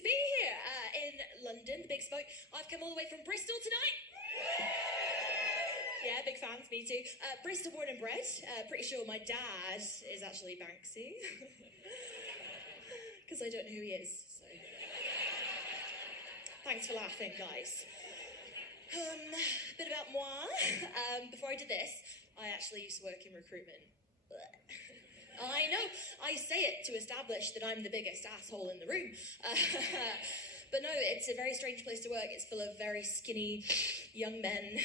to be here in London, the big smoke. I've come all the way from Bristol tonight. Yeah, big fans, me too. Bristol born and bred. Pretty sure my dad is actually Banksy. Because I don't know who he is, so... Thanks for laughing, guys. Bit about moi. Before I did this, I actually used to work in recruitment. I know, I say it to establish that I'm the biggest asshole in the room. But no, it's a very strange place to work. It's full of very skinny young men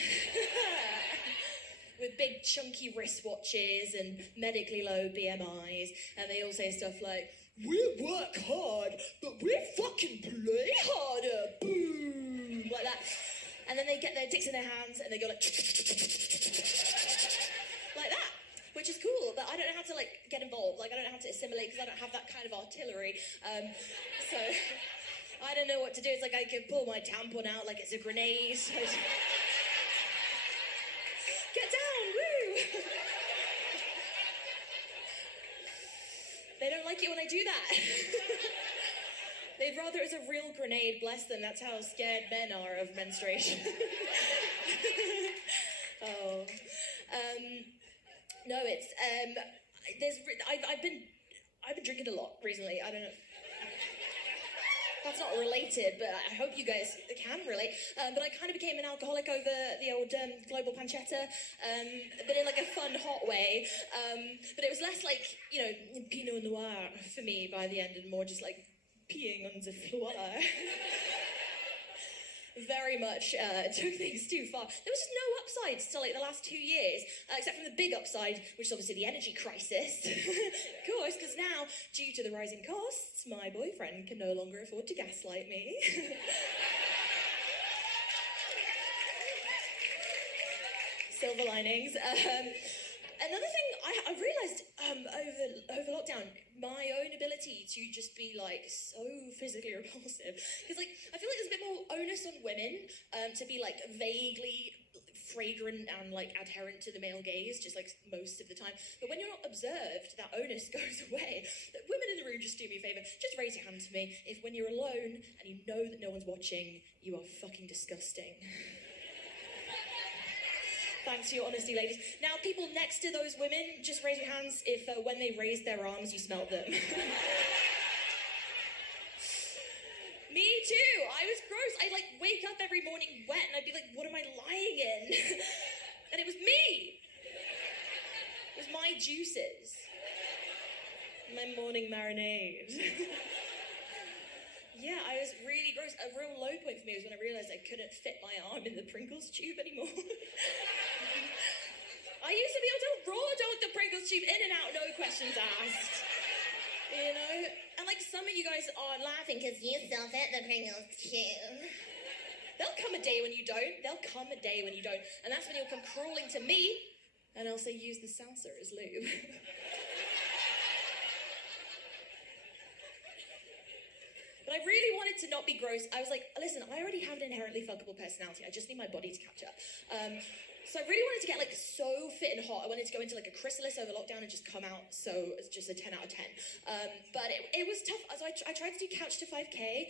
with big chunky wristwatches and medically low BMIs. And they all say stuff like, "We work hard, but we fucking play harder." Boom, like that. And then they get their dicks in their hands and they go like that. Which is cool, but I don't know how to like get involved. Like I don't know how to assimilate because I don't have that kind of artillery. So I don't know what to do. It's like I can pull my tampon out like it's a grenade. Get down, woo! They don't like it when I do that. They'd rather it's a real grenade, bless them. That's how scared men are of menstruation. Oh. No, it's I've been drinking a lot recently. I don't know. That's not related, but I hope you guys can relate. But I kind of became an alcoholic over the old global pancetta, but in like a fun, hot way. But it was less like, you know, Pinot Noir for me by the end, and more just like peeing on the floor. Very much took things too far. There was just no upsides till like the last 2 years, except from the big upside, which is obviously the energy crisis. Of course, because now, due to the rising costs, my boyfriend can no longer afford to gaslight me. Silver linings. Another thing I realised over lockdown, my own ability to just be like so physically repulsive, because like I feel like there's a bit more onus on women to be like vaguely fragrant and like adherent to the male gaze, just like most of the time. But when you're not observed, that onus goes away. Women in the room, just do me a favour, just raise your hand to me if when you're alone and you know that no one's watching, you are fucking disgusting. Thanks for your honesty, ladies. Now, people next to those women, just raise your hands if when they raised their arms, you smelled them. Me too. I was gross. I'd like wake up every morning wet and I'd be like, what am I lying in? And it was me. It was my juices. My morning marinade. Yeah, I was really gross. A real low point for me was when I realised I couldn't fit my arm in the Pringles tube anymore. I used to be able to raw dog the Pringles tube in and out, no questions asked. You know? And like some of you guys are laughing because you still fit the Pringles tube. There'll come a day when you don't. There'll come a day when you don't. And that's when you'll come crawling to me and I'll say use the salsa as lube. But I really wanted to not be gross. I was like, listen, I already have an inherently fuckable personality. I just need my body to catch up. So I really wanted to get like so fit and hot. I wanted to go into like a chrysalis over lockdown and just come out so it's just a 10 out of 10. But it was tough. So I tried to do couch to 5K,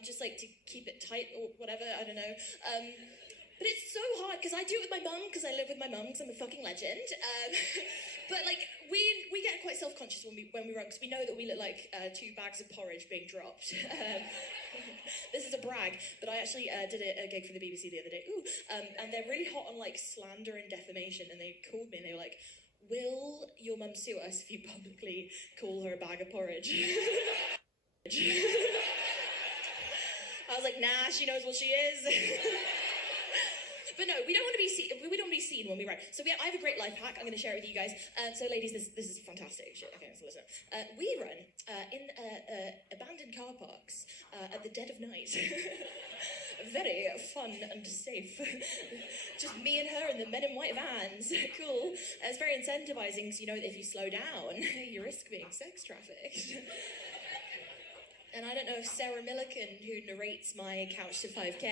just like to keep it tight or whatever, I don't know. But it's so hard because I do it with my mum because I live with my mum because I'm a fucking legend. But like we get quite self-conscious when we run because we know that we look like 2 bags of porridge being dropped. This is a brag, but I actually did a gig for the BBC the other day. Ooh, and they're really hot on like slander and defamation, and they called me and they were like, "Will your mum sue us if you publicly call her a bag of porridge?" I was like, nah, she knows what she is. But no, we don't want to be seen when we run. So I have a great life hack I'm going to share with you guys. So ladies, this is fantastic shit. Okay, so listen. We run in abandoned car parks at the dead of night. Very fun and safe. Just me and her in the men in white vans. Cool. It's very incentivizing because you know that if you slow down, you risk being sex trafficked. And I don't know if Sarah Millican, who narrates my Couch to 5K,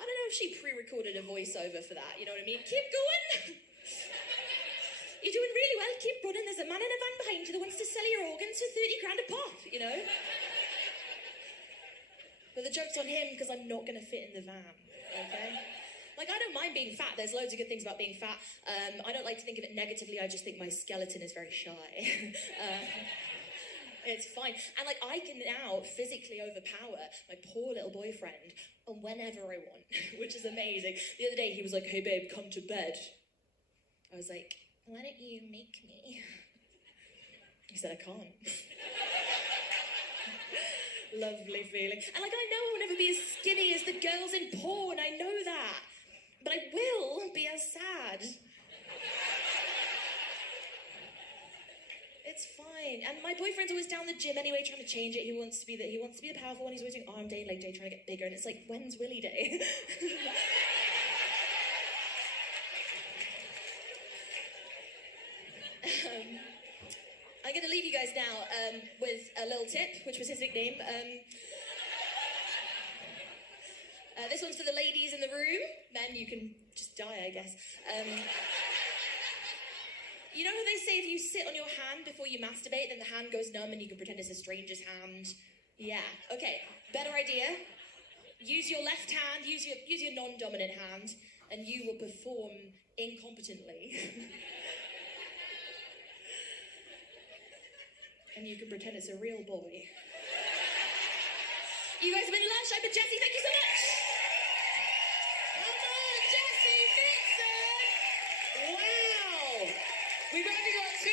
I don't know if she pre-recorded a voiceover for that, you know what I mean? Keep going! You're doing really well, keep running. There's a man in a van behind you that wants to sell your organs for 30 grand a pop, you know? But the joke's on him because I'm not going to fit in the van, okay? Like, I don't mind being fat. There's loads of good things about being fat. I don't like to think of it negatively. I just think my skeleton is very shy. It's fine. And, like, I can now physically overpower my poor little boyfriend whenever I want, which is amazing. The other day, he was like, hey, babe, come to bed. I was like, why don't you make me? He said, I can't. Lovely feeling. And, like, I know I will never be as skinny as the girls in porn. I know that. But I will be as sad. It's fine. And my boyfriend's always down the gym anyway, trying to change it. He wants to be the powerful one. He's always doing arm day, leg day, trying to get bigger. And it's like, when's Willy Day? I'm going to leave you guys now with a little tip, which was his nickname. This one's for the ladies in the room. Men, you can just die, I guess. You know how they say if you sit on your hand before you masturbate, then the hand goes numb and you can pretend it's a stranger's hand? Yeah, okay. Better idea. Use your left hand, use your non-dominant hand, and you will perform incompetently. And you can pretend it's a real boy. You guys have been lush. I've been Jessie. Thank you so much. Come on, Jessie Nixon. Wow. We've only got 2